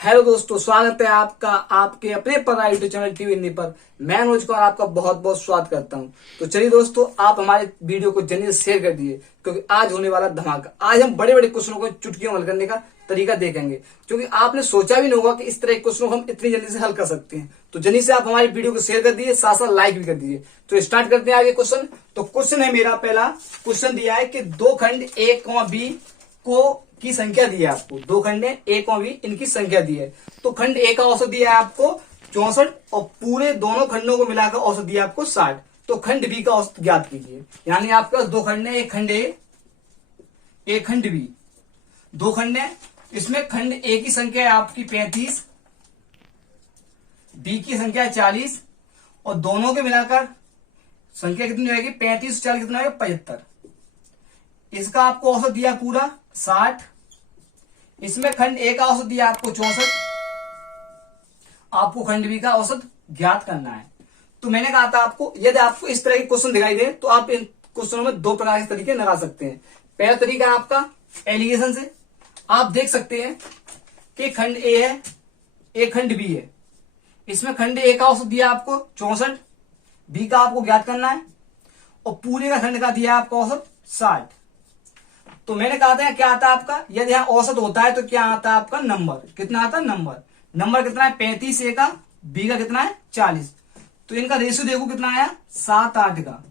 Hello दोस्तों, स्वागत है आपका आपके अपने पढ़ाई यूट्यूब चैनल टीवी हिंदी पर। मैं अनुज कुमार आपका बहुत बहुत स्वागत करता हूं। तो चलिए दोस्तों, आप हमारे वीडियो को जल्दी से शेयर कर दीजिए, क्योंकि आज होने वाला धमाका। आज हम बड़े बड़े क्वेश्चनों को चुटकियों में हल करने का तरीका देखेंगे, क्योंकि आपने सोचा भी नहीं होगा कि इस तरह के क्वेश्चनों को हम इतनी जल्दी से हल कर सकते हैं। तो जल्दी से आप हमारी वीडियो को शेयर कर दीजिए, साथ साथ लाइक भी कर दीजिए। तो स्टार्ट करते हैं आगे क्वेश्चन। तो क्वेश्चन है मेरा पहला क्वेश्चन दिया है कि दो खंड A, B को की संख्या दी है आपको। दो खंड है A, B इनकी संख्या दी है। तो खंड A का औसत दिया है आपको 64 और पूरे दोनों खंडों को मिलाकर औसत दिया है आपको 60। तो खंड B का औसत ज्ञात कीजिए। यानी आपके पास दो खंड है, एक खंड A, एक खंड B। दो खंड है, इसमें खंड A की संख्या है आपकी 35, B की संख्या है 40 और दोनों के मिलाकर संख्या कितनी होगी? 35 40 कितना होगा? 75। इसका आपको औसत दिया पूरा 60। इसमें खंड A का औसत दिया आपको 64। आपको खंड B का औसत ज्ञात करना है। तो मैंने कहा था आपको, यदि आपको इस तरह के क्वेश्चन दिखाई दे तो आप इन क्वेश्चनों में दो प्रकार के तरीके लगा सकते हैं। पहला तरीका है आपका एलिगेशन से। आप देख सकते हैं कि खंड A है, एक खंड B है। इसमें खंड A का औसत दिया आपको 64, B का आपको ज्ञात करना है और पूरे का खंड का दिया आपको औसत 60। तो मैंने कहा था क्या आता है आपका, यदि यहाँ औसत होता है तो क्या आता है आपका? नंबर। कितना आता है? नंबर कितना है? 35 A का, B का कितना है? 40। तो इनका रेशियो देखो कितना आया? 7-8 का।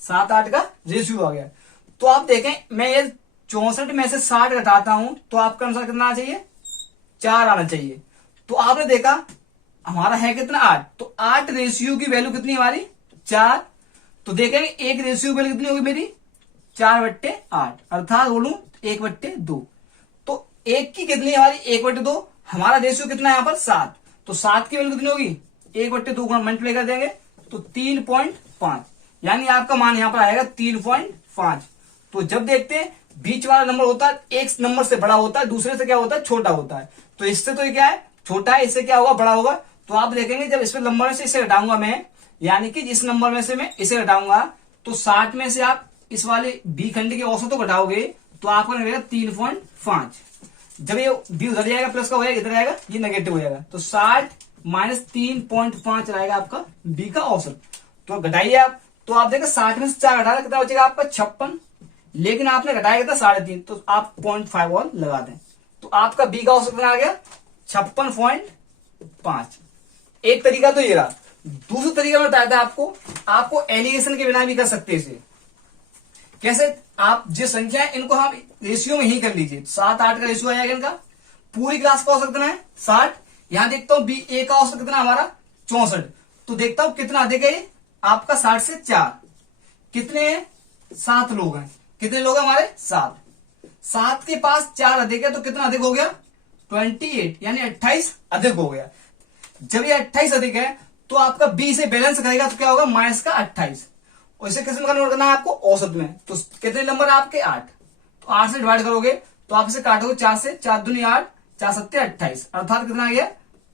7-8 का रेशियो आ गया। तो आप देखें, मैं ये 64 में से 60 घटाता हूं तो आपका अनुसार कितना आना चाहिए? 4 आना चाहिए। तो आपने देखा हमारा है कितना? 8। तो 8 रेशियो की वैल्यू कितनी हमारी? 4। तो देखेंगे एक रेशियो की वैल्यू कितनी होगी मेरी? 4/8, अर्थात बोलूं 1/2। तो एक की कितनी हमारी? 1/2। हमारा रेशियो कितना है यहाँ पर? 7। तो 7 की वैल्यू कितनी होगी? 1/2 गुणा मल्टीप्लाई कर देंगे तो 3.5, यानी आपका मान यहाँ पर आएगा 3.5। तो जब देखते हैं बीच वाला नंबर होता है एक नंबर से बड़ा होता है, दूसरे से क्या होता है? छोटा होता है। तो इससे तो ये क्या है? छोटा है, इससे क्या होगा? बड़ा होगा। तो आप देखेंगे जब इसमें नंबर से इसे घटाऊंगा मैं, यानी कि इस नंबर में से मैं इसे घटाऊंगा तो 60 में से आप इस वाले B खंड के औसत को घटाओगे तो आपको मिलेगा 3.5। जब ये B उधर जाएगा प्लस का हो जाएगा, इधर आएगा ये नेगेटिव हो जाएगा। तो 60 माइनस 3.5 रहेगा आपका B का औसत। तो घटाइए आप, तो आप देखो 60 में से 4 घटा कितना बचेगा आपका? 56। लेकिन आपने घटाया कितना? 3.5। तो आप 0.5 और लगा दें तो आपका B का औसत कितना आ गया? 56.5। एक तरीका तो ये रहा। दूसरा तरीका मैं बताया था आपको एलिगेशन के बिना भी कर सकते हैं इसे। कैसे? आप जो संख्या है इनको हम रेशियो में ही कर लीजिए। 7-8 का रेशियो आ जाएगा इनका। पूरी क्लास का औसत कितना है? 60। यहां देखता हूं B A का औसत कितना हमारा? 64। तो देखता हूं कितना अधिक है ये आपका? 60 से 4 कितने हैं? 7 लोग हैं। कितने लोग हैं हमारे? 7। 7 के पास 4 अधिक है तो कितना अधिक हो गया? 28, यानी 28 अधिक हो गया। जब ये 28 अधिक है तो आपका B से बैलेंस करेगा तो क्या होगा? माइनस का 28। और इसे किस में कन्वर्ट करना है आपको? औसत में। तो कितने नंबर आपके? 8। तो 8 से डिवाइड करोगे तो आप इसे काटोगे 4 से, 4 दूनी 8, 4 सत्ते 28, अर्थात कितना आ गया?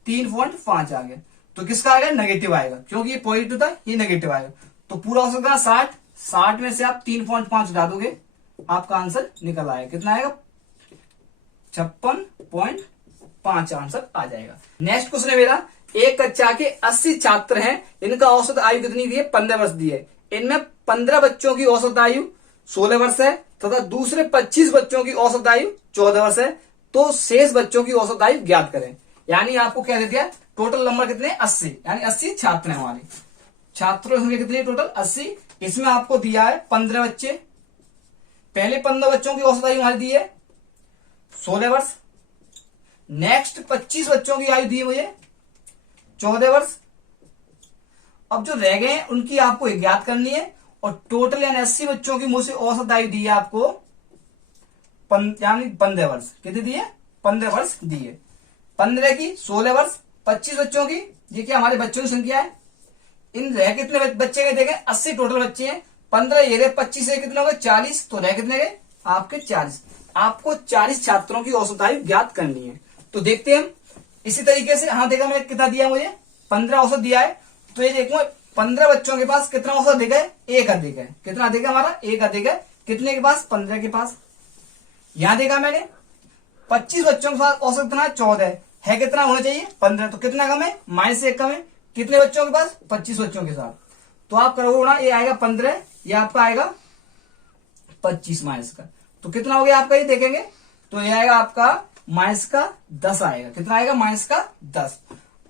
3.5 आ गया। तो किसका आएगा? नेगेटिव आएगा, क्योंकि ये पॉजिटिव था, ये नेगेटिव आएगा। तो पूरा औसत कितना? 60। 60 में से आप 3.5 हटा दोगे, आपका आंसर निकल आएगा। कितना आएगा? 56.5 आंसर आ जाएगा। नेक्स्ट क्वेश्चन है मेरा, एक कक्षा के 80 छात्र हैं, इनका औसत आयु कितनी दी है? 15 वर्ष दी है। इनमें 15 बच्चों की औसत आयु 16 वर्ष है तथा दूसरे 25 बच्चों की औसत आयु 14 वर्ष है। तो शेष बच्चों की औसत आयु ज्ञात करें। यानी आपको क्या दे दिया? टोटल नंबर कितने? 80, यानी 80 छात्र हैं हमारे। छात्रों की संख्या कितनी है? टोटल 80। इसमें आपको दिया है 15 बच्चे। पहले 15 बच्चों की औसत आयु हमारी दी है 16 वर्ष। नेक्स्ट 25 बच्चों की आयु दी है मुझे 14 वर्ष। अब जो रह गए हैं उनकी आपको ज्ञात करनी है। और टोटल यानी 80 बच्चों की मुझसे औसत आयु दी है आपको यानी 15 वर्ष। कितनी दी है? 15 वर्ष दी है। 15 की 16 वर्ष, 25 बच्चों की, ये क्या हमारे बच्चों की संख्या है। इन रह कितने बच्चे गए? देखें 80 टोटल बच्चे हैं। 15 ये रहे, 25 से कितने हो गए? 40। तो रह कितने गए आपके? 40। आपको 40 छात्रों की औसत आयु ज्ञात करनी है। तो देखते हैं हम इसी तरीके से। हाँ देखा मैंने कितना दिया मुझे? 15 औसत दिया है। तो ये देखो 15 बच्चों के पास कितना औसत अधिक है? 1 अधिक है। कितना अधिक है हमारा? 1 अधिक है। कितने के पास? 15 के पास। यहां देखा मैंने 25 बच्चों के पास औसत कितना है? 14 है। है कितना होना चाहिए 15, तो कितना कम है -1 कम है। कितने बच्चों के पास 25 बच्चों के साथ, तो आप करोगे गुणा, ये आएगा 15, ये आपका आएगा 25 माइनस का, तो कितना हो गया आपका, ये देखेंगे तो ये आएगा आपका -10 आएगा। कितना आएगा -10।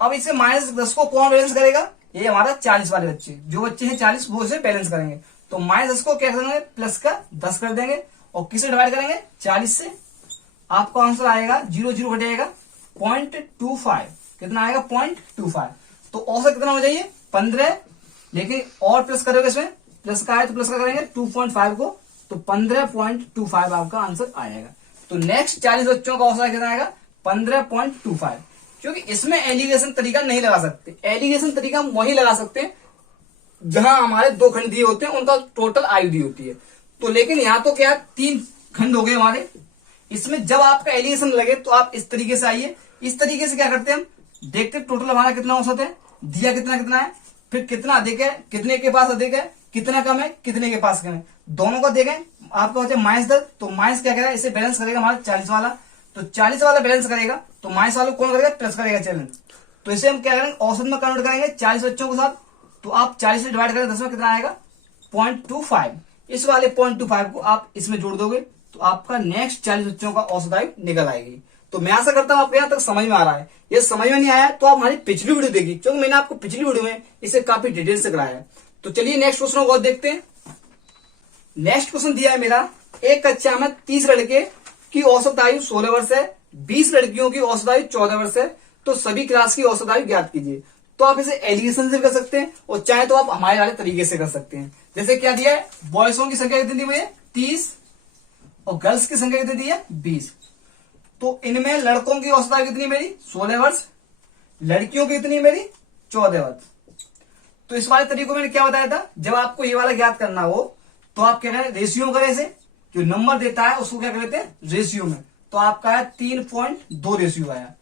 अब इसे -10 को कौन बैलेंस करेगा, ये हमारा 40 वाले बच्चे, जो बच्चे हैं 40 वो इसे बैलेंस करेंगे। तो -10 को क्या करेंगे, प्लस का 10 कर देंगे और किसे डिवाइड करेंगे 40 से। आपका आंसर आएगा 0 0 घट जाएगा 0.25। कितना आएगा 0.25। तो औसत कितना हो जाइए 15, लेकिन और प्लस करोगे इसमें, प्लस का है तो प्लस का करेंगे 2.5 को, तो 15.25 आपका आंसर आएगा। तो नेक्स्ट 40 बच्चों का औसत कितना आएगा 15.25। क्योंकि इसमें एलिगेशन तरीका नहीं लगा सकते, एलिगेशन तरीका हम वही लगा सकते हैं जहां हमारे 2 खंड दिए होते हैं, उनका टोटल आयु दी होती है। तो लेकिन यहाँ तो क्या 3 खंड हो गए हमारे, इसमें जब आपका एलिगेशन लगे तो आप इस तरीके से आइए। इस तरीके से क्या करते हैं, हम देखते टोटल हमारा कितना औसत है, दिया कितना कितना है, फिर कितना अधिक है, कितने के पास अधिक है, कितना कम है, कितने के पास कम है, दोनों को देखें। आपका होता है -10, तो माइनस क्या करेगा, इसे बैलेंस करेगा हमारा 40 वाला, तो 40 वाला बैलेंस करेगा, तो माइनस वाला कौन करेगा, प्लस करेगा चैलेंज। तो इसे हम क्या करेंगे, औसत में कन्वर्ट करेंगे 40 बच्चों के साथ। तो आप 40 से डिवाइड करें 10 में, कितना आएगा 0.25। इस वाले 0.25 को आप इसमें जोड़ दोगे तो आपका नेक्स्ट 40 बच्चों का औसत आयु निकल आएगी। तो मैं आशा करता हूं आपको यहां तक समझ में आ रहा है। ये समझ में नहीं आया तो आप हमारी पिछली वीडियो देखिए, क्योंकि मैंने आपको पिछली वीडियो में इसे काफी डिटेल से कराया है। तो चलिए नेक्स्ट क्वेश्चन को देखते हैं। नेक्स्ट क्वेश्चन दिया है मेरा, एक कक्षा में 30 लड़के की औसत आयु 16 वर्ष है, 20 लड़कियों की औसत आयु 14 वर्ष है, तो सभी क्लास की औसत आयु ज्ञात कीजिए। तो आप इसे एलिगेशन से कर सकते हैं और चाहे तो आप हमारे वाले तरीके से कर सकते हैं। जैसे क्या दिया है, बॉयसों की संख्या कितनी दी मुझे 30 और गर्ल्स की संख्या कितनी दी है 20। तो इनमें लड़कों की औसत आयु कितनी मेरी 16 वर्ष, लड़कियों की कितनी मेरी 14 वर्ष। तो इस वाले तरीके को मैंने क्या बताया था, जब आपको ये वाला ज्ञात करना हो तो आप क्या करें, रेशियो करें, इसे जो नंबर देता है उसको क्या करते हैं रेशियो में। तो आपका है 3.2 रेशियो आया।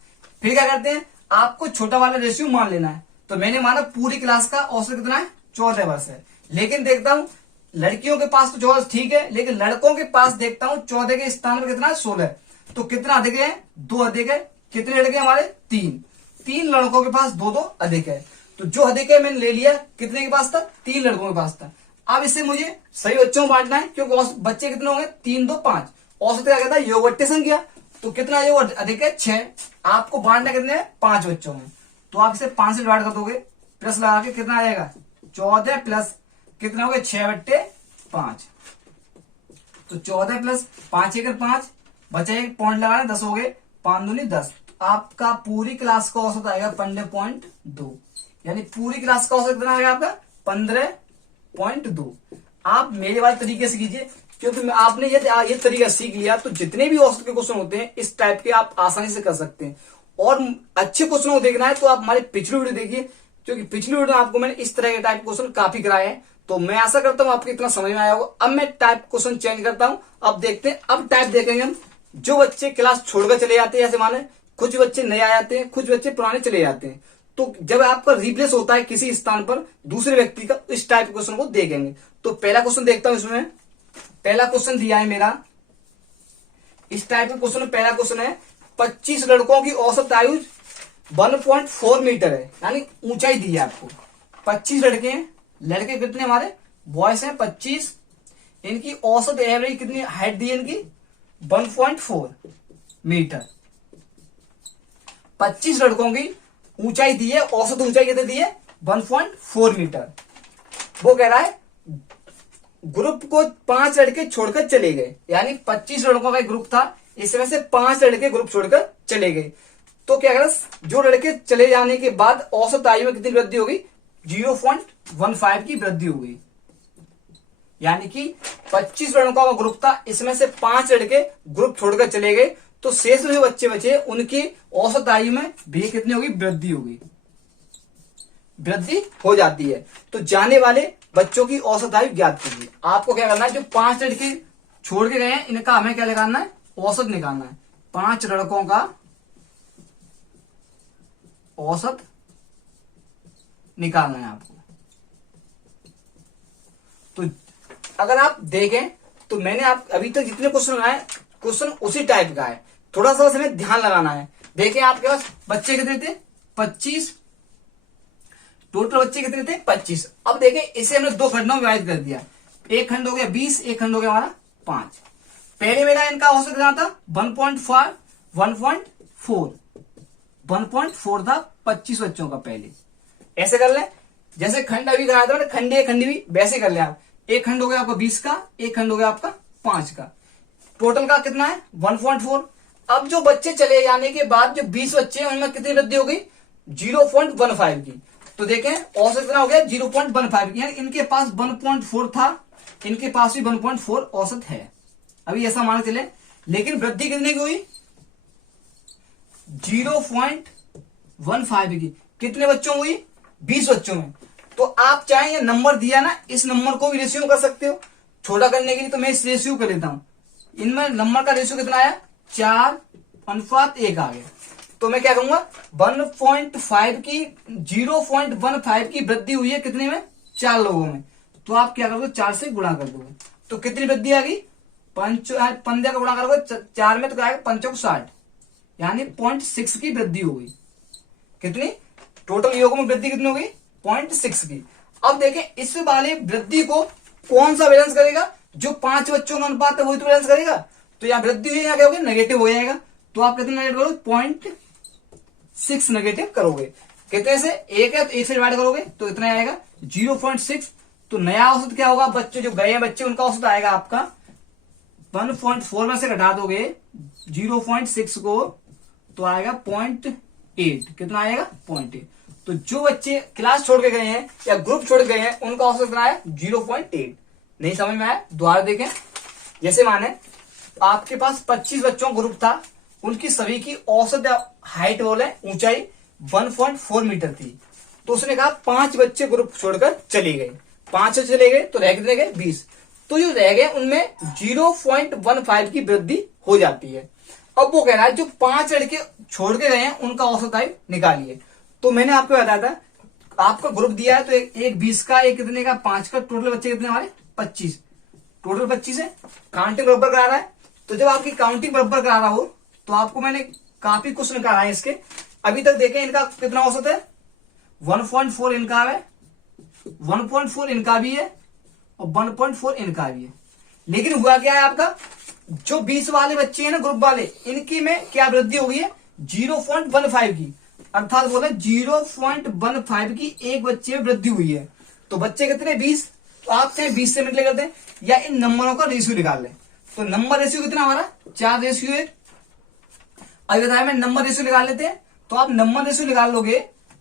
फिर क्या करते हैं, आपको छोटा वाला रेशियो मान लेना है। तो मैंने माना पूरी क्लास का औसत कितना है 14 वर्ष है, लेकिन देखता हूं लड़कियों के पास तो 14 ठीक है, लेकिन लड़कों के पास देखता हूं 14 के स्थान पर कितना है 16। तो कितना अधिक है 2 अधिक है। कितने लड़के हमारे 3 लड़कों के पास 2 अधिक है। तो जो अधिक है मैंने ले लिया, कितने के पास था 3 लड़कों के पास था। अब इसे मुझे सही बच्चों में बांटना है, क्योंकि बच्चे कितने होंगे 3 2 5। औसत क्या कहता है योग बट्टे संख्या, तो कितना योग अधिक है 6। आपको बांटना कितने है 5 बच्चों में, तो आप इसे 5 से डिवाइड कर दोगे, प्लस लगा के कितना आ जाएगा 14 प्लस कितना हो गया 6/5। तो 14 प्लस 5 1 5, बचा एक पॉइंट लगाना 10 हो गए, 5 दूनी 10। आपका पूरी क्लास का औसत आएगा 15.2, यानी पूरी क्लास का औसत कितना आएगा आपका 15.2। आप मेरे वाले तरीके से कीजिए, क्योंकि आपने ये तरीका सीख लिया तो जितने भी औसत के क्वेश्चन होते हैं इस टाइप के आप आसानी से कर सकते हैं। और अच्छे क्वेश्चनों को देखना है तो आप हमारी पिछली वीडियो देखिए, क्योंकि पिछली वीडियो में आपको मैंने इस तरह के टाइप क्वेश्चन काफी कराए हैं। तो मैं आशा करता हूं आपको इतना समझ में आया होगा। अब मैं टाइप क्वेश्चन चेंज करता हूं। अब देखते हैं, अब टाइप देखेंगे हम। जो बच्चे क्लास छोड़कर चले जाते हैं, जैसे माने कुछ बच्चे नए आ जाते हैं, कुछ बच्चे पुराने चले जाते हैं, तो जब आपका रिप्लेस होता है किसी स्थान पर दूसरे व्यक्ति का, इस टाइप के क्वेश्चन को देखेंगे। तो पहला क्वेश्चन देखता हूं। इसमें पहला क्वेश्चन दिया है मेरा, इस टाइप का क्वेश्चन पहला क्वेश्चन है, 25 लड़कों की औसत आयु 1.4 मीटर है, यानी ऊंचाई दी है आपको। 25 लड़के हैं, लड़के कितने हमारे बॉयस हैं 25, इनकी औसत एवरेज कितनी हाइट दी है इनकी 1.4 मीटर। 25 लड़कों की ऊंचाई दी है, औसत ऊंचाई कितनी दी है 1.4 मीटर। वो कह रहा है ग्रुप को 5 लड़के छोड़कर चले गए, यानी 25 लड़कों का एक ग्रुप था, इसमें से 5 लड़के ग्रुप छोड़कर चले गए। तो क्या करें, जो लड़के चले जाने के बाद औसत आयु में कितनी वृद्धि होगी 0.15 की वृद्धि हो गई। यानी कि 25 लड़कों का ग्रुप था, इसमें से 5 लड़के ग्रुप छोड़कर चले गए, तो शेष जो बच्चे बचे उनकी औसत आयु में भी कितनी होगी वृद्धि होगी, वृद्धि हो जाती है। तो जाने वाले बच्चों की औसत आयु ज्ञात कीजिए। आपको क्या करना है, जो 5 लड़के छोड़ के गए हैं इनका हमें क्या निकालना है, औसत निकालना है। 5 लड़कों का औसत निकालना है आपको। तो अगर आप देखें तो मैंने आप अभी तक जितने क्वेश्चन आए, क्वेश्चन उसी टाइप का है। थोड़ा सा हमें ध्यान लगाना है। देखें आपके पास बच्चे कितने थे 25, टोटल बच्चे कितने थे 25। अब देखें इसे हमने दो खंडों में विभाजित कर दिया, एक खंड हो गया 20, एक खंड हो गया हमारा 5। पहले मेरा इनका औसत कितना था 1.4 1.4 था 25 बच्चों का। पहले ऐसे कर ले, जैसे खंड अभी कराया था खंड ए खंड बी, वैसे कर ले आप। एक खंड हो गया आपका 20 का, एक खंड हो गया आपका 5 का, टोटल का कितना है 1.4। अब जो बच्चे चले जाने के बाद जो 20 बच्चे हैं उनमें कितनी वृद्धि हो गई 0.15 की। तो देखें औसत कितना हो गया 0.15 की, यानी इनके पास 1.4 था, इनके पास भी 1.4 औसत है, अभी ऐसा मान चले। लेकिन वृद्धि कितने की हुई 0.15 की। कितने बच्चों में हुई 20 बच्चों में। तो आप चाहे ये नंबर दिया ना, इस नंबर को भी रेशियो कर सकते हो। छोटा करने के लिए तो मैं इस रेशियो कर लेता हूं। इनमें नंबर का रेशियो कितना आया 4:1 आ गया। तो मैं क्या कहूंगा 1.5 की 0.15 की वृद्धि हुई है कितने में 4 लोगों में। तो आप क्या करोगे 4 से गुणा कर दोगे, तो कितनी वृद्धि आ गई 15 का गुणा करोगे 4 में, तो क्या आएगा 5 60, यानी 0.6 की वृद्धि हो गई। कितनी टोटल योगों में वृद्धि कितनी हो गई 0.6 की। अब देखें इस वाले वृद्धि को कौन सा बैलेंस करेगा, जो 5 बच्चों का अनुपात है वही तो बैलेंस करेगा। तो यहाँ वृद्धि हुई, यहाँ क्या होगी नेगेटिव हो जाएगा। तो आप कितने नेगेटिव करोगे 0.6 नेगेटिव करोगे। कितने से एक है तो एक से डिवाइड करोगे तो इतना आएगा 0.6। तो नया औसत क्या होगा, बच्चे जो गए हैं बच्चे उनका औसत आएगा आपका 1.4 में से घटा दोगे 0.6 को तो आएगा 0.8। कितना आएगा 0.8। तो जो बच्चे क्लास छोड़ के गए हैं या ग्रुप छोड़ के गए हैं उनका औसत कितना है 0.8। नहीं समझ में आया दोबारा देखें। जैसे माने आपके पास 25 बच्चों का ग्रुप था, उनकी सभी की औसत हाइट बोले ऊंचाई 1.4 मीटर थी। तो उसने कहा 5 बच्चे ग्रुप छोड़कर चले गए, 5 चले गए तो रह कितने गए 20। तो जो रह गए उनमें 0.15 की वृद्धि हो जाती है। अब वो कह रहा है जो 5 लड़के छोड़ के गए हैं उनका औसत आयु निकालिए। तो मैंने आपको बताया था आपका ग्रुप दिया है, तो एक 20 का, एक कितने का 5 का, टोटल बच्चे कितने हमारे 25, टोटल 25 है। काउंटिंग बराबर करा रहा है, तो जब आपकी काउंटिंग बराबर करा रहा हो तो आपको मैंने काफी क्वेश्चन कराए इसके। अभी तक देखें इनका कितना औसत है 1.4 इनका है, 1.4 इनका भी है और 1.4 इनका भी है। लेकिन हुआ क्या है आपका जो 20 वाले बच्चे हैं ना ग्रुप वाले, इनकी में क्या वृद्धि हो गई है 0.15 की, अर्थात बोले 0.15 की एक बच्चे में वृद्धि हुई है। तो बच्चे कितने 20, तो आप चाहे 20 से मल्टीप्लाई करते हैं या इन नंबरों का रेशियो निकाल लें। तो नंबर रेशियो कितना हमारा 4:1। अभी बताया मैं नंबर रेशियो निकाल लेते हैं। तो आप नंबर रेशियो निकाल लोगे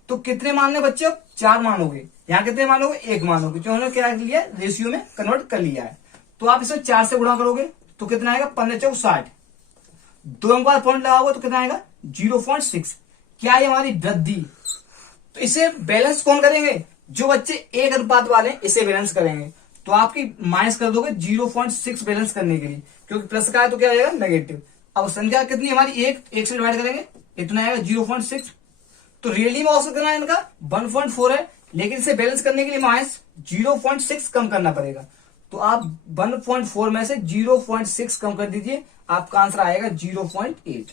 तो कितने मान लें बच्चे, 4 मानोगे, यहाँ कितने मानोगे 1 मानोगे, जो हमने क्या लिया रेशियो में कन्वर्ट कर लिया है। तो आप इसे 4 से गुणा करोगे तो कितना आएगा 15 60, 2 अंक बाद पॉइंट लगाओगे तो कितना आएगा 0.6। क्या है हमारी वृद्धि। तो इसे बैलेंस कौन करेंगे, जो बच्चे एक अनुपात वाले इसे बैलेंस करेंगे। तो आपकी माइनस कर दोगे 0.6 बैलेंस करने के लिए, क्योंकि प्लस का है तो क्या आएगा नेगेटिव। अब संख्या कितनी हमारी एक से डिवाइड करेंगे इतना आएगा 0.6। तो रियली में औसत कितना है इनका 1.4 है, लेकिन इसे बैलेंस करने के लिए माइनस 0.6 कम करना पड़ेगा। तो आप 1.4 में से 0.6 कम कर दीजिए, आपका आंसर आएगा 0.8।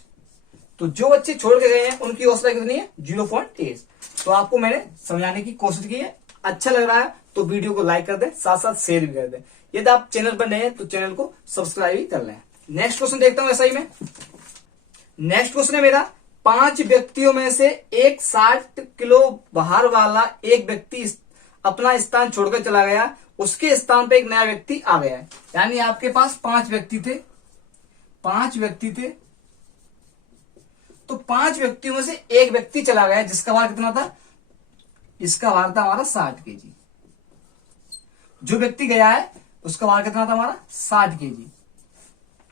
तो जो बच्चे छोड़ के गए हैं उनकी औसत कितनी है 0.8। तो आपको मैंने समझाने की कोशिश की है। अच्छा लग रहा है तो वीडियो को लाइक कर दें, साथ साथ शेयर भी कर दें। यदि आप चैनल पर नए हैं तो चैनल को सब्सक्राइब भी कर लें। नेक्स्ट क्वेश्चन देखता हूं ऐसा ही मैं। नेक्स्ट क्वेश्चन है मेरा 5 व्यक्तियों में से एक 60 किलो भार वाला एक व्यक्ति अपना स्थान छोड़कर चला गया, उसके स्थान पर एक नया व्यक्ति आ गया है। यानी आपके पास 5 व्यक्ति थे, 5 व्यक्ति थे, तो 5 व्यक्तियों में से एक व्यक्ति चला गया जिसका भार कितना था, इसका भार था हमारा 60 केजी। जो व्यक्ति गया है उसका भार कितना था हमारा 60 केजी।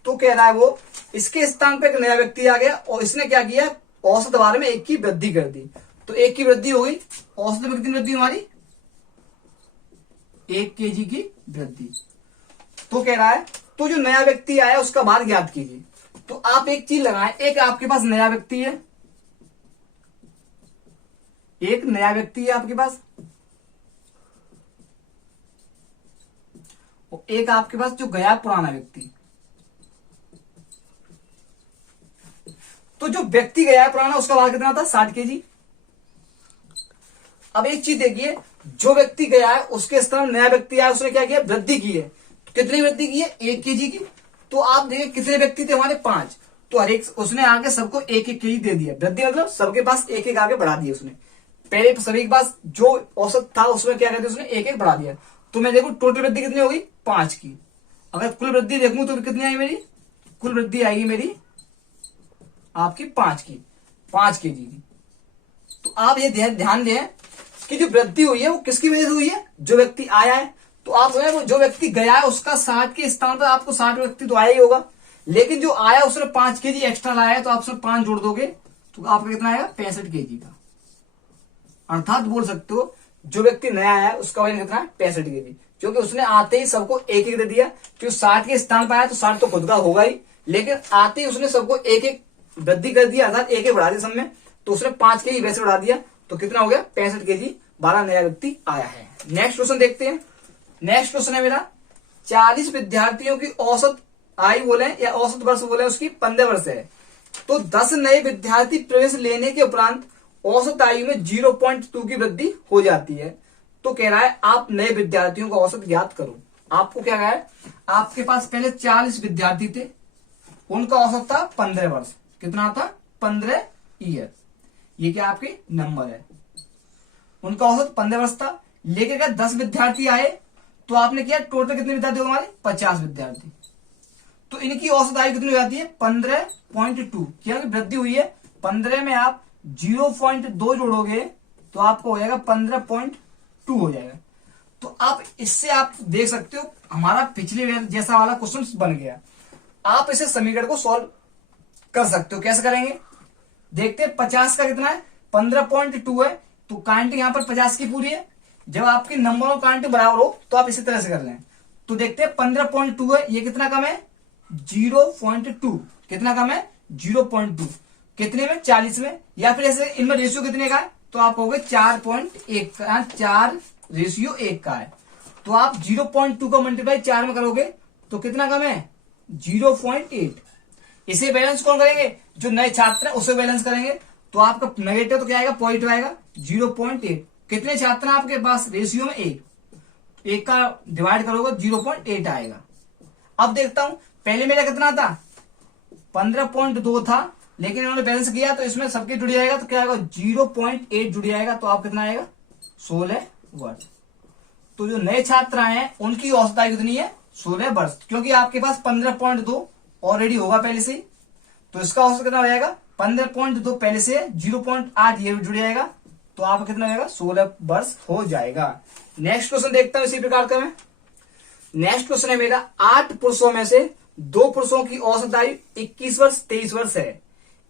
तो कह रहा है वो इसके स्थान पे एक नया व्यक्ति आ गया और इसने क्या किया औसत भार में 1 की वृद्धि कर दी। तो 1 की वृद्धि हो गई, औसत में कितनी वृद्धि हमारी 1 केजी की वृद्धि। तो कह रहा है तो जो नया व्यक्ति आया उसका भार ज्ञात कीजिए। तो आप एक चीज लगाएं, एक आपके पास नया व्यक्ति है, एक नया व्यक्ति है आपके पास, और एक आपके पास जो गया पुराना व्यक्ति। तो जो व्यक्ति गया है पुराना उसका भार कितना था 60 केजी। अब एक चीज देखिए, जो व्यक्ति गया है उसके स्थान नया व्यक्ति आया, उसने क्या किया वृद्धि की है। तो कितनी वृद्धि की है 1 केजी की। तो आप देखिए कितने व्यक्ति थे हमारे 5, तो हर एक उसने आगे सबको 1-1 केजी दे दिया। वृद्धि मतलब सबके पास 1-1 आगे बढ़ा दिया उसने। पहले सभी के पास जो औसत था उसमें क्या कर दिया उसने 1-1 बढ़ा दिया। तो मैं देखू टोटल वृद्धि कितनी होगी 5 की। अगर कुल वृद्धि देखूं तो कितनी आई मेरी, कुल वृद्धि आएगी मेरी आपकी 5 की, 5 केजी की। तो आप ये ध्यान दें कि जो वृद्धि हुई है वो किसकी वजह से हुई है, जो व्यक्ति आया है। तो आप वो जो व्यक्ति गया है उसका 60 के स्थान पर आपको 60 व्यक्ति तो आया ही होगा, लेकिन जो आया उसने 5 केजी एक्स्ट्रा लाया है, तो आप उसमें 5 जोड़ दोगे तो आपका कितना आएगा 65 केजी का। अर्थात बोल सकते हो जो व्यक्ति नया आया है उसका वजन कितना है 65 केजी, क्योंकि उसने आते ही सबको 1-1 दे दिया। क्योंकि 60 के स्थान पर आया तो 60 तो खुद का होगा ही, लेकिन आते ही उसने सबको 1-1 वृद्धि कर दिया, अर्थात 1-1 बढ़ा दिया सब में। तो उसने 5 केजी वैसे बढ़ा दिया, तो कितना हो गया 65 केजी, 12 नया व्यक्ति आया है। नेक्स्ट क्वेश्चन देखते हैं। नेक्स्ट क्वेश्चन है मेरा 40 विद्यार्थियों की औसत आयु बोले या औसत वर्ष बोले उसकी 15 वर्ष है। तो 10 नए विद्यार्थी प्रवेश लेने के उपरांत औसत आयु में 0.2 की वृद्धि हो जाती है। तो कह रहा है आप नए विद्यार्थियों का औसत ज्ञात करो। आपको क्या कहा है, आपके पास पहले 40 विद्यार्थी थे, उनका औसत था 15 वर्ष। कितना था 15 ईयर। ये क्या आपके नंबर है, उनका औसत 15 वर्ष था। लेके क्या 10 विद्यार्थी आए, तो आपने किया टोटल कितने विद्यार्थी हो हमारे 50 विद्यार्थी। तो इनकी औसत आयु कितनी हो जाती है 15.2। क्या वृद्धि हुई है 15 में आप 0.2 जोड़ोगे तो आपको हो जाएगा 15.2 हो जाएगा। तो आप इससे आप देख सकते हो हमारा पिछले जैसा वाला क्वेश्चन बन गया। आप इसे समीकरण को सॉल्व कर सकते हो। कैसे करेंगे देखते हैं। 50 का कितना है 15.2 है, तो कांटिंग यहां पर 50 की पूरी है। जब आपकी नंबर और कांटिंग बराबर हो तो आप इसी तरह से कर लें। तो देखते हैं 15.2 है, ये कितना कम है 0.2। कितना कम है 0.2। कितने में 40 में, या फिर ऐसे इनमें रेशियो कितने का है, तो आप कहोगे 4.1 का, 4:1 का है। तो आप 0.2 का मल्टीप्लाई 4 में करोगे तो कितना कम है 0.8। इसे बैलेंस कौन करेंगे, जो नए छात्र हैं उसे बैलेंस करेंगे। तो आपका नेगेटिव तो क्या आएगा पॉजिटिव आएगा 0.8। कितने छात्र हैं आपके पास, रेशियो में 1 का डिवाइड करोगे 0.8 आएगा। अब देखता हूं पहले मेरा कितना था 15.2 था, लेकिन इन्होंने बैलेंस किया तो इसमें सबके जुड़ जाएगा, तो क्या आएगा 0.8 जुड़ जाएगा। तो आप कितना आएगा 16 वर्ष। तो जो नए छात्र आए हैं उनकी औसत आयु कितनी है 16 वर्ष, क्योंकि आपके पास 15.2 ऑलरेडी होगा पहले से। तो इसका औसत कितना हो जाएगा 15.2 पहले से 0.8 ये जुड़ जाएगा, तो आपका कितना हो जाएगा 16 वर्ष हो जाएगा। नेक्स्ट क्वेश्चन देखता हूं इसी प्रकार का मैं। नेक्स्ट क्वेश्चन है मेरा 8 पुरुषों में से 2 पुरुषों की औसत आयु 21 वर्ष 23 वर्ष है।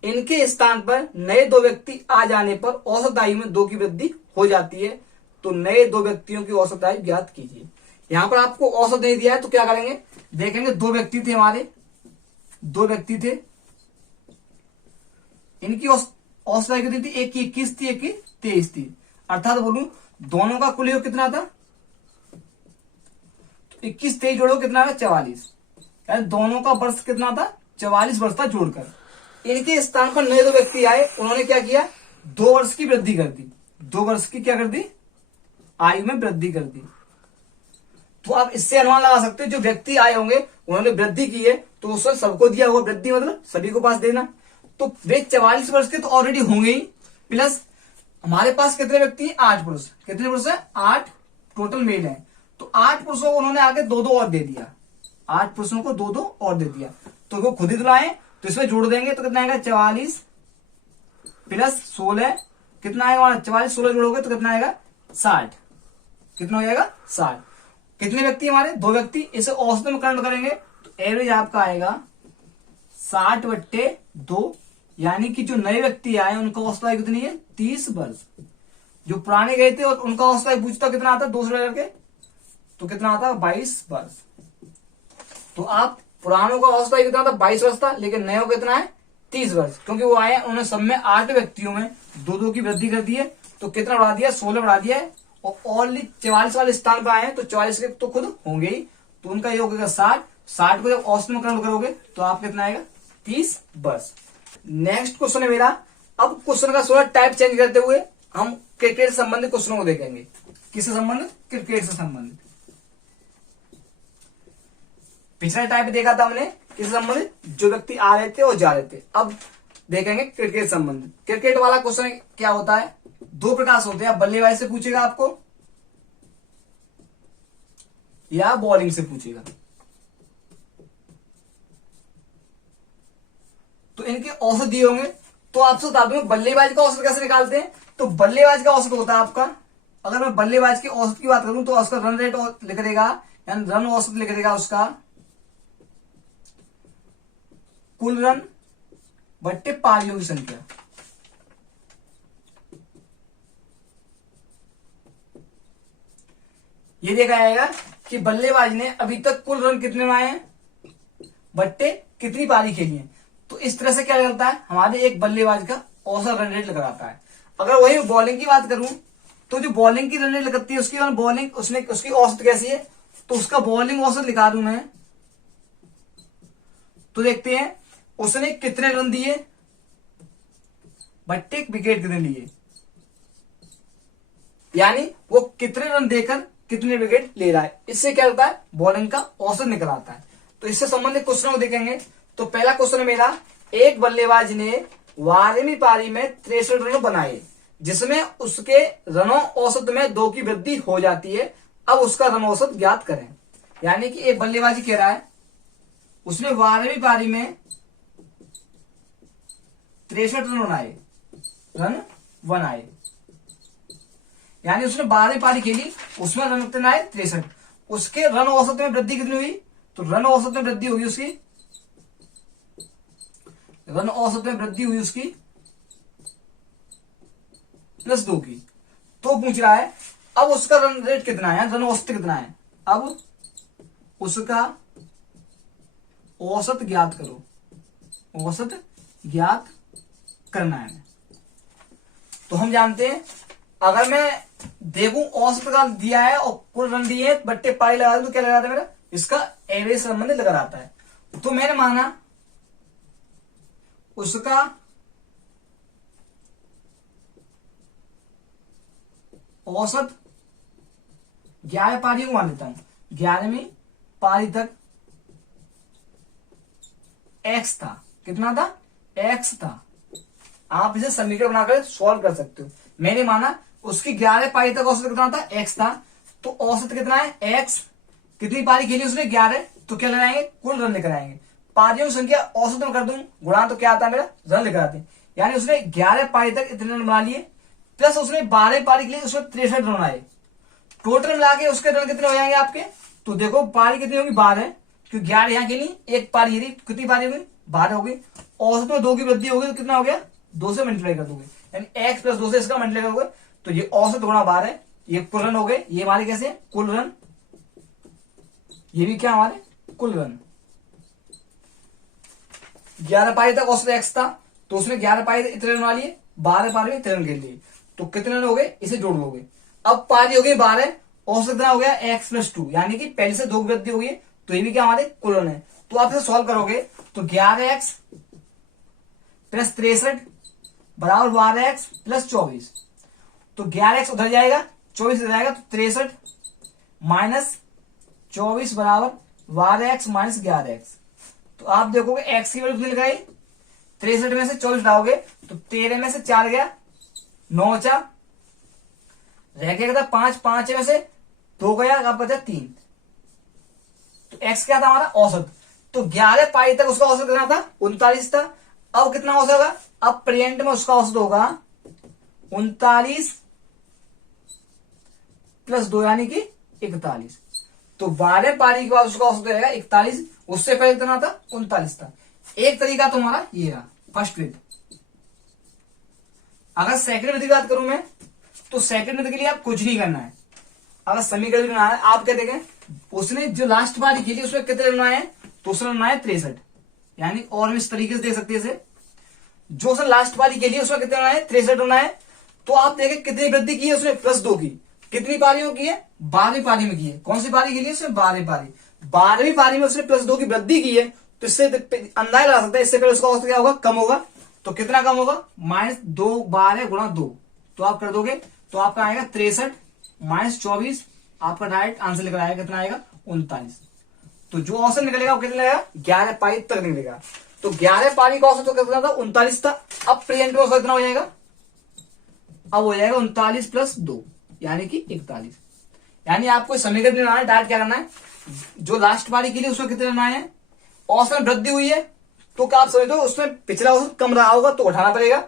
इनके स्थान पर नए 2 व्यक्ति आ जाने पर औसत आयु में 2 की वृद्धि हो जाती है। तो नए 2 व्यक्तियों की औसत आयु ज्ञात कीजिए। यहां पर आपको औसत नहीं दिया है तो क्या करेंगे, देखेंगे 2 व्यक्ति थे हमारे, 2 व्यक्ति थे, इनकी औसत आयु कितनी थी, एक की 21 थी, एक की 23 थी। अर्थात बोलूं दोनों का कुल योग कितना था, 21-23 जोड़ो कितना है 44। यानी दोनों का वर्ष कितना था 44 वर्ष था जोड़कर। इनके स्थान पर नए 2 व्यक्ति आए, उन्होंने क्या किया 2 वर्ष की वृद्धि कर दी, 2 वर्ष की क्या कर दी आयु में वृद्धि कर दी। तो आप इससे अनुमान लगा सकते हो जो व्यक्ति आए होंगे उन्होंने वृद्धि की है, तो उसने सबको दिया होगा वृद्धि, मतलब सभी को पास देना। तो वे 44 वर्ष के तो ऑलरेडी होंगे ही, प्लस हमारे पास कितने व्यक्ति हैं 8 पुरुष। कितने पुरुष है 8 टोटल मेल है। तो 8 पुरुषों को उन्होंने आगे 2-2 और दे दिया, 8 पुरुषों को 2-2 और दे दिया। तो वो खुद ही दिलाए, तो इसमें जोड़ देंगे तो कितना आएगा 44 प्लस 16 कितना आएगा 44 16 जोड़ोगे तो कितना आएगा 60। कितना हो जाएगा 60। कितने व्यक्ति हमारे 2 व्यक्ति, इसे औसत में कन्वर्ट करेंगे तो एवरेज आपका आएगा 60/2। यानी कि जो नए व्यक्ति आए उनका औसत आयु कितनी है 30 वर्ष। जो पुराने गए थे और उनका औसत आयु पूछता कितना आता है 2 करके, तो कितना आता है 22 वर्ष। तो आप पुरानों का औसत आयु कितना था 22 वर्ष था, लेकिन नए का कितना है 30 वर्ष, क्योंकि वो आए उन्होंने सब में 8 व्यक्तियों में 2-2 की वृद्धि कर दी है। तो कितना बढ़ा दिया 16 बढ़ा दिया है, और ओनली 44 वाले स्थान पर आए हैं तो 44 के तो खुद होंगे ही, तो उनका योग होगा 60। 60 को जब औसत में कन्वर्ट करोगे तो आप कितना आएगा 30 वर्ष। नेक्स्ट क्वेश्चन है मेरा। अब क्वेश्चन का थोड़ा टाइप चेंज करते हुए हम क्रिकेट से संबंधित क्वेश्चनों को देखेंगे। किससे संबंधित? क्रिकेट से संबंधित। पिछला टाइप देखा था हमने किससे संबंधित, जो व्यक्ति आ रहे थे और जा रहे थे। अब देखेंगे क्रिकेट संबंधित। क्रिकेट वाला क्वेश्चन क्या होता है, दो प्रकार से होते हैं। बल्लेबाज से पूछेगा आपको या बॉलिंग से पूछेगा। तो इनके औसत दिए होंगे। तो आपसे बता दूं बल्लेबाज का औसत कैसे निकालते हैं। तो बल्लेबाज का औसत होता है आपका, अगर मैं बल्लेबाज के औसत की बात करूं तो उसका रन रेट लिख देगा, यानी रन औसत लिख देगा उसका कुल रन बट्टे पारियों की संख्या। ये देखा जाएगा कि बल्लेबाज ने अभी तक कुल रन कितने बनाए हैं बट्टे कितनी पारी खेली है। तो इस तरह से क्या करता है, हमारे एक बल्लेबाज का औसत रन रेट लगाता है। अगर वही बॉलिंग की बात करूं तो जो बॉलिंग की रन रेट लगती है उसकी बॉलिंग उसने उसकी औसत कैसी है, तो उसका बॉलिंग औसत लिखा दूं मैं। तो देखते हैं उसने कितने रन दिए बट्टे विकेट कितने लिए, यानी वो कितने रन देकर कितने विकेट ले रहा है। इससे क्या होता है, बॉलिंग का औसत निकल आता है। तो इससे संबंधित क्वेश्चन को देखेंगे। तो पहला क्वेश्चन है मेरा, एक बल्लेबाज ने 12वीं पारी में 63 रन बनाए जिसमें उसके रनों औसत में 2 की वृद्धि हो जाती है। अब उसका रन औसत ज्ञात करें। यानी कि एक बल्लेबाजी कह रहा है उसने 12वीं पारी में 63 रन बनाए, यानी उसने 12वीं पारी खेली, उसमें रन कितने आए 63। उसके रन औसत में वृद्धि कितनी हुई, तो रन औसत में वृद्धि होगी उसकी, रन औसत में वृद्धि हुई उसकी +2 की। तो पूछ रहा है अब उसका रन रेट कितना है, रन औसत कितना है। अब उसका औसत ज्ञात करो, औसत ज्ञात करना है। तो हम जानते हैं अगर मैं देखूं औसत का दिया है और कुल रन दिए बट्टे पारी लगा दूं तो क्या लगा था मेरा, इसका एवरेज संबंधित लगा आता है। तो मैंने माना उसका औसत 11 पारियों को मान लेता हूं, 11वीं पारी तक x था। कितना था, x था। आप इसे समीकरण बनाकर सॉल्व कर सकते हो। मैंने माना उसकी 11 पारी तक औसत कितना था, x था। तो औसत कितना है, x। कितनी पारी खेली उसने, 11। तो क्या लगाएंगे, कुल रन लेकर आएंगे। पारियों की संख्या औसत में कर दूं गुणा, तो क्या आता है मेरा, रन लेकर आते हैं। यानी उसने 11 पारी तक इतने रन बना लिए, प्लस उसने 12 पारी के लिए उसमें 63 रन आए। टोटल मिला के उसके रन कितने हो जाएंगे आपके। तो देखो पारी कितनी होगी, 12, क्योंकि 11 यहाँ खेली, एक पारी ये कितनी पारी होगी, 12 होगी। औसत में 2 की वृद्धि होगी तो कितना हो गया, 2 से मल्टीप्लाई कर दोगे, यानी x + 2 से इसका मल्टीप्लाई करोगे तो ये औसत गुणा 12, ये कुल रन हो गए। ये हमारे कैसे कुल रन, ये भी क्या हमारे कुल रन। 11 पारी तक औसत x था, तो उसने 11 पारी तक इतने रन बना लिए, 12 पारी में इतने रन खेल लिए, तो कितने रन हो गए, इसे जोड़ लोगे। अब पारी हो गई 12, औसत कितना हो गया x + 2, यानी कि पहले से 2 की वृद्धि हो गई, तो ये भी क्या हमारे कुल रन है। तो आप इसे सॉल्व करोगे तो 11x + 63 बराबर 12x + 24। तो 11x उधर जाएगा, 24 इधर जाएगा, तो 63 - 24 बराबर 12x - 11x। तो आप देखोगे x की वैल्यू कितनी लगाई, 63 में से 24 हटाओगे तो 13 में से 4 गया, 9 4 रह गया, 5 5 में से 2 गया, अब बचा 3। तो x क्या था हमारा औसत। तो 11 पारी तक उसका औसत कितना था, 39 था। अब कितना औसत होगा, अब प्रेजेंट में उसका औसत होगा 39 + 2 यानी कि 41। तो 12 पारी के बाद उसका औसत रहेगा 41, उससे पहले कितना था, 39 था। एक तरीका तुम्हारा ये रहा, फर्स्ट विथ। अगर सेकंड विथ की बात करूं मैं, तो सेकंड विथ के लिए आप कुछ नहीं करना है। अगर समीकरण बनाना है, आप क्या देखें, उसने जो लास्ट पारी खेली उसमें कितने रन आए, तो उसने रन आए 63, यानी और भी इस तरीके से देख सकते हैं इसे, जो उसने लास्ट पारी खेली उसमें कितने रन आए, 63 रन आए। तो आप देखें कितनी वृद्धि की है उसने, +2 की। कितनी पारियों की है, 12वीं पारी में की है। कौन सी पारी के लिए, उसने 12वीं पारी। 12वीं पारी में उसने +2 की वृद्धि की है, तो इससे अंदाजा लगा सकता है इससे पहले उसका औसत क्या होगा, कम होगा। तो कितना कम होगा, -2/12 तो आप कर दोगे तो आपका आएगा 63 -24, आपका डायरेक्ट आंसर निकल आएगा, कितना आएगा 39। तो जो औसत निकलेगा वो कितना लगेगा, 11 पाई तक निकलेगा। तो 11 पाई का औसत तो कितना था, 39 था। अब प्रेजेंट औसत कितना हो जाएगा, अब हो जाएगा 39 + 2 यानी कि 41। यानी आपको समीकरण बनाना है, डायरेक्ट क्या करना है, जो लास्ट पारी के लिए उसमें कितना लेना है, औसत में वृद्धि हुई है तो क्या आप समझ लो उसमें पिछला औसत कम रहा होगा तो उठाना पड़ेगा,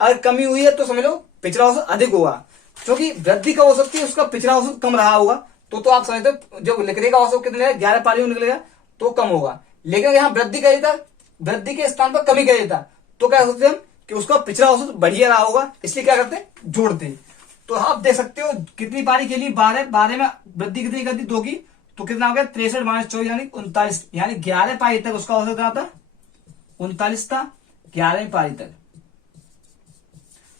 अगर कमी हुई है तो समझ लो पिछला औसत अधिक होगा। क्योंकि वृद्धि का औसत थी उसका पिछला औसत कम रहा होगा तो आप समझ लो जो निकलेगा औसत कितने 11 पारी में निकलेगा तो कम होगा। लेकिन यहाँ वृद्धि कर देता, वृद्धि के स्थान पर कमी कर देता तो क्या सोचते हम कि उसका पिछला औसत बढ़िया रहा होगा, इसलिए क्या करते जोड़ते। तो आप देख सकते हो कितनी पारी के लिए 12 में वृद्धि कितनी कर दी, 2 की, तो कितना हो गया 63 -24 यानी 39, यानी 11 पारी तक उसका औसत कितना था, 39 था 11 पारी तक।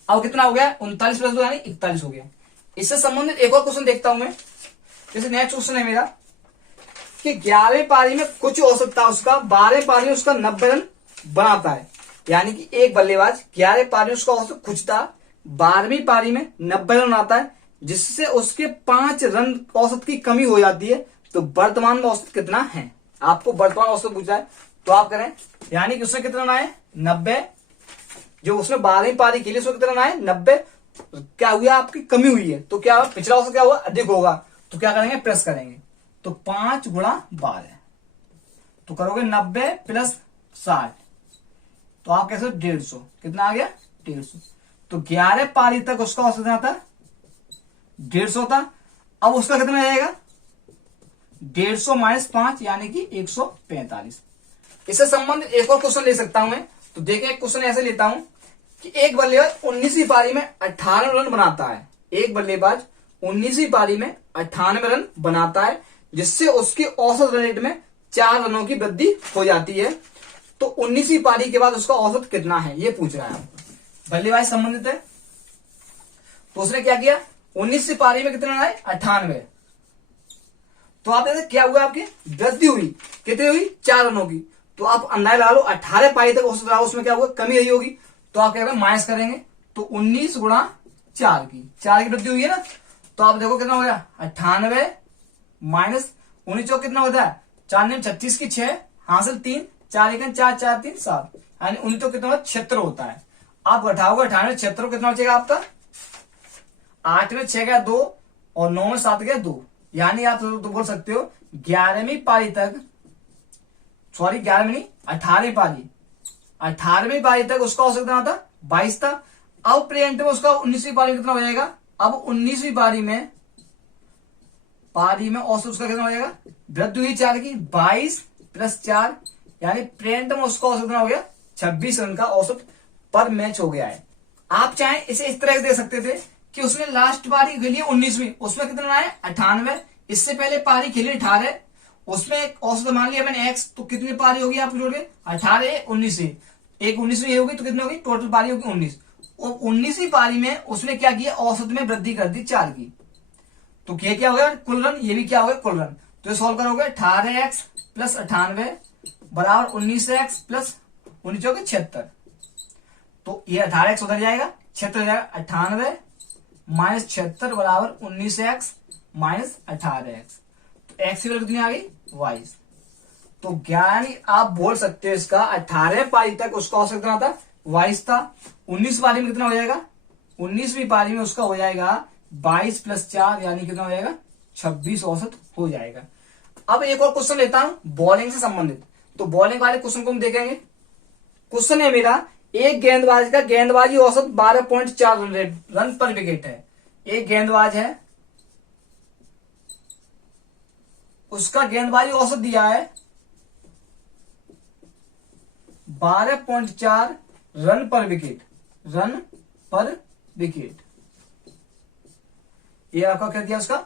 अब कितना हो गया 39 + 2 यानी 41 हो गया। इससे संबंधित एक और क्वेश्चन देखता हूं मैं। जैसे नेक्स्ट क्वेश्चन है मेरा कि 11 पारी में कुछ औसत था उसका, 12 पारी में उसका 90 रन बनाता है। यानी कि एक बल्लेबाज 11 पारी में उसका औसत कुछ था, 12वीं पारी में 90 रन आता है, जिससे उसके 5 रन औसत की कमी हो जाती है। तो वर्तमान में औसत कितना है, आपको वर्तमान औसत पूछा है तो आप करें, यानी कि उसने कितना रन आए 90, जो उसने 12वीं पारी के लिए उसको कितना रन आए 90, क्या हुआ आपकी कमी हुई है तो क्या पिछला औसत क्या हुआ अधिक होगा, तो क्या करेंगे प्लस करेंगे, तो 5 × 12 तो करोगे 90 + 60 तो आप कैसे 150, कितना आ गया 150। तो 11 पारी तक उसका औसत कितना था 150 था। अब उसका कितना जाएगा 150 - 5 यानी कि 145। इससे संबंधित एक और क्वेश्चन ले सकता हूं मैं। तो देखिए क्वेश्चन ऐसे लेता हूं कि एक बल्लेबाज 19वीं पारी में 98 रन बनाता है, एक बल्लेबाज 19वीं पारी में 98 रन बनाता है, जिससे उसके औसत रन रेट में 4 रनों की वृद्धि हो जाती है। तो 19वीं पारी के बाद उसका औसत कितना है ये पूछ रहा है आपको, बल्लेबाज संबंधित है। तो उसने क्या किया 19वीं पारी में कितना आए 98, तो आप देखते क्या हुआ आपकी वृद्धि हुई, कितनी हुई 4 रनों की। तो आप अंदाजा लगा लो 18 पारी तक औसत रहा, उसमें क्या हुआ कमी रही होगी, तो आप क्या करेंगे माइनस करेंगे, तो 19 × 4 की 4 की वृद्धि हुई है ना। तो आप देखो कितना हो गया 98 - 19 कितना होता है 4 9 36 की 6 हासिल 3 4 1 4 4 3 7 यानी 19 कितना होता है 76 होता है। आप घटाओगे 98 76 कितना बचेगा आपका, 8 में 6 गया 2 और 9 में 7 गया 2, यानी आप तो बोल सकते हो 11वीं पारी तक, सॉरी 11 में नहीं 18वीं पारी, 18वीं पारी तक उसका औसत कितना था 22 था। अब प्रेजेंट में उसका 19वीं पारी में कितना हो जाएगा, अब 19वीं पारी में औसत उसका कितना हो जाएगा, वृद्धि हुई 4 की 22 + 4 यानी प्रेजेंट में उसका औसत कितना हो गया 26 रन का औसत पर मैच हो गया है। आप चाहे इसे इस तरह से दे सकते थे कि उसने लास्ट पारी खेली 19वीं, उसमें कितना आया 98, इससे पहले पारी खेली 18, उसमें औसत मान लिया मैंने x, तो कितनी पारी होगी आप जोड़ के 18 19 से एक 19वीं होगी तो कितनी होगी टोटल पारी होगी 19, और 19वीं पारी में उसने क्या किया औसत में वृद्धि कर दी 4 की, तो ये क्या हो गया कुल रन, ये भी क्या हो गया कुल रन। तो सॉल्व करोगे 18x + 98 बराबर 19x + 19 के 76, तो ये 18x उधर जाएगा 76 जाएगा, 98 - 76 बराबर 19x - 18x, तो x की वैल्यू कितनी आ गई 22। तो यानी आप बोल सकते हो इसका 18 पारी तक उसका औसत कितना था 22 था, 19 पारी में कितना हो जाएगा 19वीं पारी में उसका हो जाएगा 22 + 4 यानी कितना हो जाएगा 26 औसत हो जाएगा। अब एक और क्वेश्चन लेता हूं बॉलिंग से संबंधित। तो बॉलिंग वाले क्वेश्चन को हम देखेंगे। क्वेश्चन है मेरा एक गेंदबाज का गेंदबाजी औसत 12.4 रन पर विकेट है। एक गेंदबाज है उसका गेंदबाजी औसत दिया है 12.4 रन पर विकेट, ये आपका क्या दिया उसका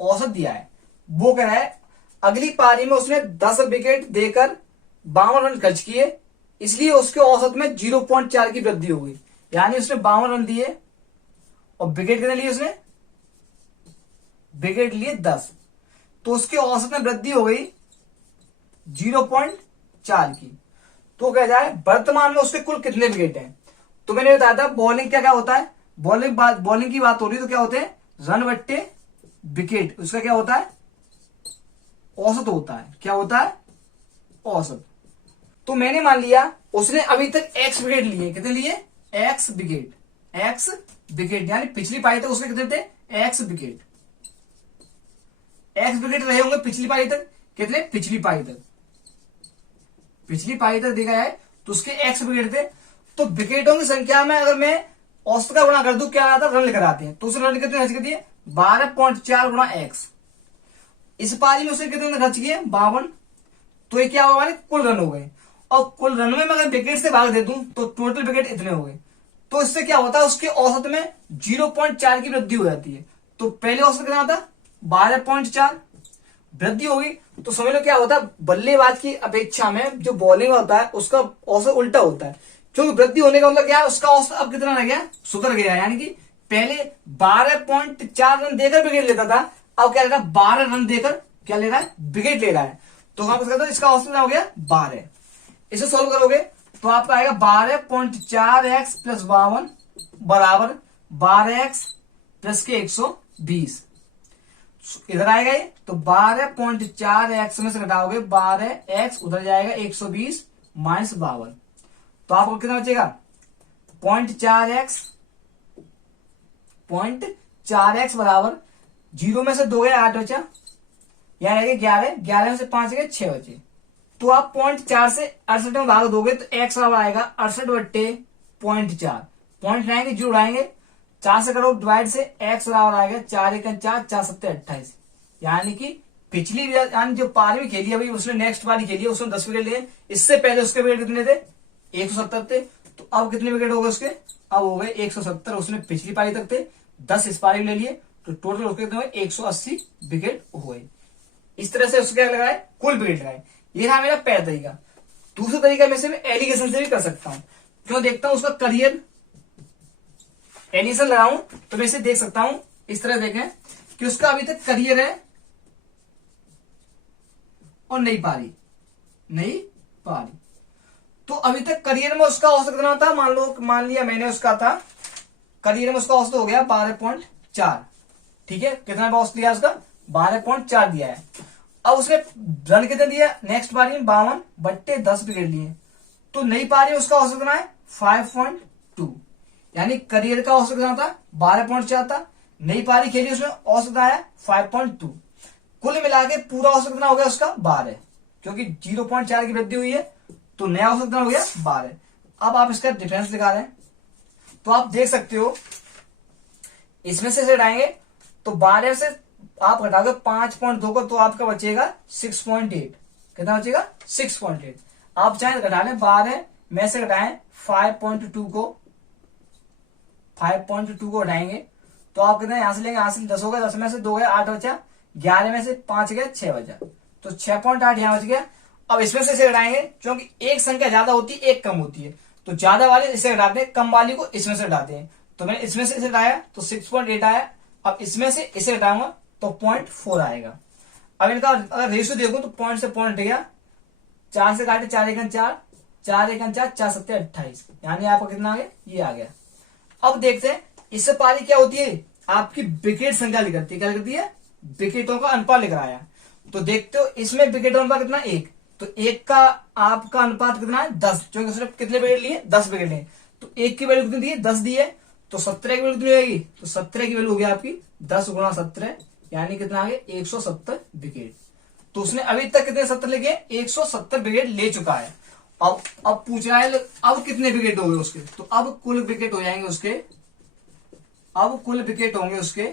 औसत दिया है। वो कह रहा है अगली पारी में उसने 10 विकेट देकर 52 रन खर्च किए, इसलिए उसके औसत में 0.4 की वृद्धि हो गई। यानी उसने 52 रन दिए और विकेट कितने लिए उसने विकेट लिए 10, तो उसके औसत में वृद्धि हो गई 0.4 की। तो कह जाए वर्तमान में उसके कुल कितने विकेट हैं। तो मैंने बताया था बॉलिंग क्या क्या होता है, बॉलिंग की बात हो रही तो क्या होते हैं, रन बट्टे विकेट, उसका क्या होता है, औसत होता है। क्या होता है, औसत। तो मैंने मान लिया उसने अभी तक एक्स विकेट लिए, कितने लिए, एक्स विकेट, एक्स विकेट, यानी पिछली पारी तक उसके कितने थे, एक्स विकेट, एक्स विकेट रहे होंगे पिछली पारी तक, कितने, पिछली पारी तक, पिछली पारी तक देखा जाए तो उसके एक्स विकेट थे। तो विकेटों की संख्या में अगर मैं औसत का गुणा कर दूं, क्या आता है, रन लेकर आते हैं, तो उसे रन कितने खर्च कर दिए, 12.4 गुणा एक्स। इस पारी में उसने कितने खर्च किए, 52। तो ये क्या होगा, हमारे कुल रन हो गए। और कुल रन में मैं अगर विकेट से भाग दे दूं तो टोटल विकेट इतने हो गए। तो इससे क्या होता है, उसके औसत में 0.4 की वृद्धि हो जाती है। तो पहले औसत कितना था, 12.4, वृद्धि होगी। तो समझ लो क्या होता है, बल्लेबाज की अपेक्षा में जो बॉलिंग होता है उसका औसत उल्टा होता है, क्योंकि वृद्धि होने का मतलब क्या है, उसका औसत अब कितना रह गया, सुधर गया। यानी कि पहले 12.4 रन देकर विकेट लेता था, अब क्या ले रहा है, 12 रन देकर क्या ले रहा है, विकेट ले रहा है। तो हम कहते हैं इसका औसत क्या हो गया, 12। इसे सोल्व करोगे तो आपका आएगा 12.4x प्लस 52 बराबर 12x प्लस के 120। इधर आएगा ये, तो 12.4x में से घटाओगे 12x, उधर जाएगा 120 माइनस 52। तो आपको कितना बचेगा, 0.4x, 0.4x बराबर 0 में से 2 गया 8 बचा, यहाँ रहेगा 11, 11 में से 5 गए 6 बचे। तो आप 0.4 से 68 में भाग दोगे तो x बराबर आएगा 68/0.4, पॉइंट लाएंगे, जो उड़ाएंगे, 4 से करो डिवाइड से, x बराबर आएगा 4 1 4, 4 7 28। यानी कि पिछली यानी जो पारी में खेली अभी उसने नेक्स्ट पारी खेली उसने 10 विकेट लिए, इससे पहले उसके विकेट कितने थे, 170 थे। तो अब कितने विकेट हो गए उसके, अब हो गए 170, उसने पिछली पारी तक थे, 10 इस पारी में ले लिए, तो टोटल उसके कितने हुए, 180 विकेट हो गए। इस तरह से उसके क्या लगाए, कुल विकेट लगाए। ये रहा मेरा पहला तरीका। दूसरा तरीका में से मैं एलिगेशन से भी कर सकता हूं, क्यों, देखता हूं उसका करियर, एलिगेशन लगाऊं तो मैं इसे देख सकता हूं। इस तरह देखें कि उसका अभी तक करियर है और नई पारी, नई पारी। तो अभी तक करियर में उसका औसत कितना था, मान लिया मैंने उसका था, करियर में उसका औसत हो गया 12.4, ठीक है, कितना औसत लिया उसका, 12.4 दिया है। अब उसने रन कितने दिया, नेक्स्ट पारी में 52/10 विकेट लिए। तो नई पारी में उसका औसत कितना है, 5.2, यानी करियर का औसत कितना था, 12.4 था, नई पारी खेली उसमें औसत आया 5.2। कुल मिला के पूरा औसत कितना हो गया उसका, 12, क्योंकि 0.4 की वृद्धि हुई है, तो नया औसत कितना हो गया, 12। अब आप इसका डिफरेंस दिखा रहे हैं, तो आप देख सकते हो इसमें से हटाएंगे तो 12 से आप घटाओगे 5.2 को, तो आपका बचेगा 6.8। कितना बचेगा, 6.8। आप चाहे घटा लें, 12 में से घटाएं 5.2 को, 5.2 को हटाएंगे तो आप कितना यहां से लेंगे, यहां से 10 होगा, 10 में से 2 गया 8 बचा, 11 में से 5 गया 6 बचा, तो 6.8 यहां बच गया। अब इसमें से इसे घटाएंगे, क्योंकि एक संख्या ज्यादा होती है एक कम होती है, तो ज्यादा वाले इसे घटाते हैं, कम वाली को इसमें से घटाते हैं। तो मैंने इसमें से इसे घटाया तो 6.8 आया। अब इसमें से इसे घटाऊंगा तो 0.4 आएगा। अब इनका अगर रेशियो देखो तो पॉइंट से पॉइंट गया, 4 से काटे 4 1 4, 4 1 4, 4 7 28, यानी आपका कितना आ गया, ये आ गया। अब देखते हैं इससे पारी क्या होती है, आपकी विकेट संख्या लिखती है, क्या लिखती है, विकेटों का अनुपात लिख रहा है। तो देखते हो इसमें विकेटों का अनुपात कितना, 1, तो 1 का आपका अनुपात कितना है, 10, क्योंकि उसने कितने विकेट लिए, 10 विकेट लिए, तो 1 की वैल्यू कितनी दी है, 10 दी है, तो 17 की वैल्यू कितनी आएगी, तो 17 की वैल्यू हो गया आपकी 10 गुणा 17, यानी कितना आ गया, 170 विकेट। तो उसने अभी तक कितने 70 लेके 170 विकेट ले चुका है। अब पूछ रहा है अब कितने विकेट हो गए उसके, तो अब कुल विकेट हो जाएंगे उसके, अब कुल विकेट होंगे उसके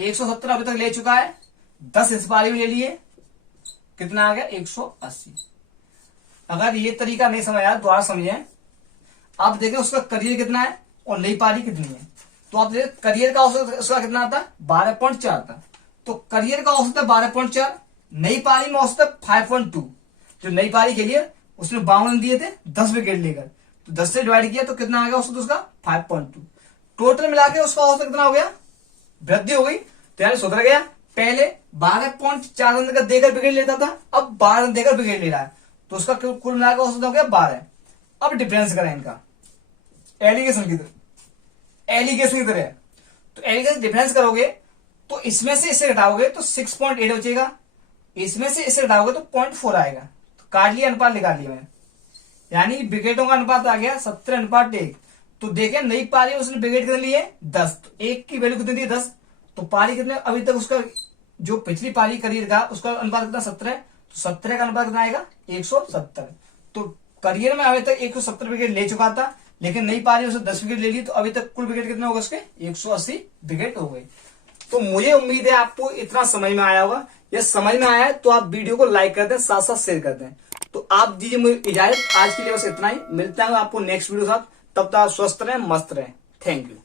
170 अभी तक ले चुका है, 10 इस पारी में ले लिए, कितना आ गया 180। अगर ये तरीका नहीं समझ आया दोबारा समझे। आप देखें उसका करियर कितना है और नई पारी कितनी है। तो आप देखें करियर का औसत उसका कितना था, 12.4 था, तो करियर का औसत है 12.4, नई पारी में औसत है 5.2। जो नई पारी के लिए उसने 52 दिए थे 10 विकेट लेकर, तो 10 से डिवाइड किया तो कितना आ गया औसत उसका 5.2। टोटल मिला के उसका औसत कितना हो गया, वृद्धि हो गई, तो यानी सुधर गया। पहले 12.4 रन का देकर विकेट लेता था, अब 12 रन देकर विकेट ले रहा है, तो उसका कुल मिलाकर औसत हो गया 12। अब डिफरेंस करें इनका एलिगेशन की तरह, तो एलिगेशन डिफरेंस करोगे तो इसमें से इसे घटाओगे तो 6.8 बचेगा, इसमें से इसे घटाओगे तो 0.4 आएगा। तो काट लिया, अनुपात निकाल लिया मैंने, यानी विकेटों का अनुपात आ गया 70:1। तो देखें नई पारी उसने विकेट कितने लिए 10, तो एक की वैल्यू कितनी दी 10, तो पारी कितने अभी तक उसका जो पिछली पारी करियर का उसका अनुपात कितना 17 है, तो 17 का अनुपात कितना आएगा 170। तो करियर में अभी तक 170 विकेट ले चुका था, लेकिन नई पारी उसने 10 विकेट ले ली, तो अभी तक कुल विकेट कितने हो गए उसके 180 विकेट हो गए। तो मुझे उम्मीद है आपको इतना समझ में आया होगा। यह समझ में आया है तो आप वीडियो को लाइक कर दें, साथ साथ शेयर कर दें। तो आप दीजिए मुझे इजाजत, आज के लिए बस इतना ही, मिलते हैं आपको नेक्स्ट वीडियो के साथ। तब तक आप स्वस्थ रहें, मस्त रहें। Thank you.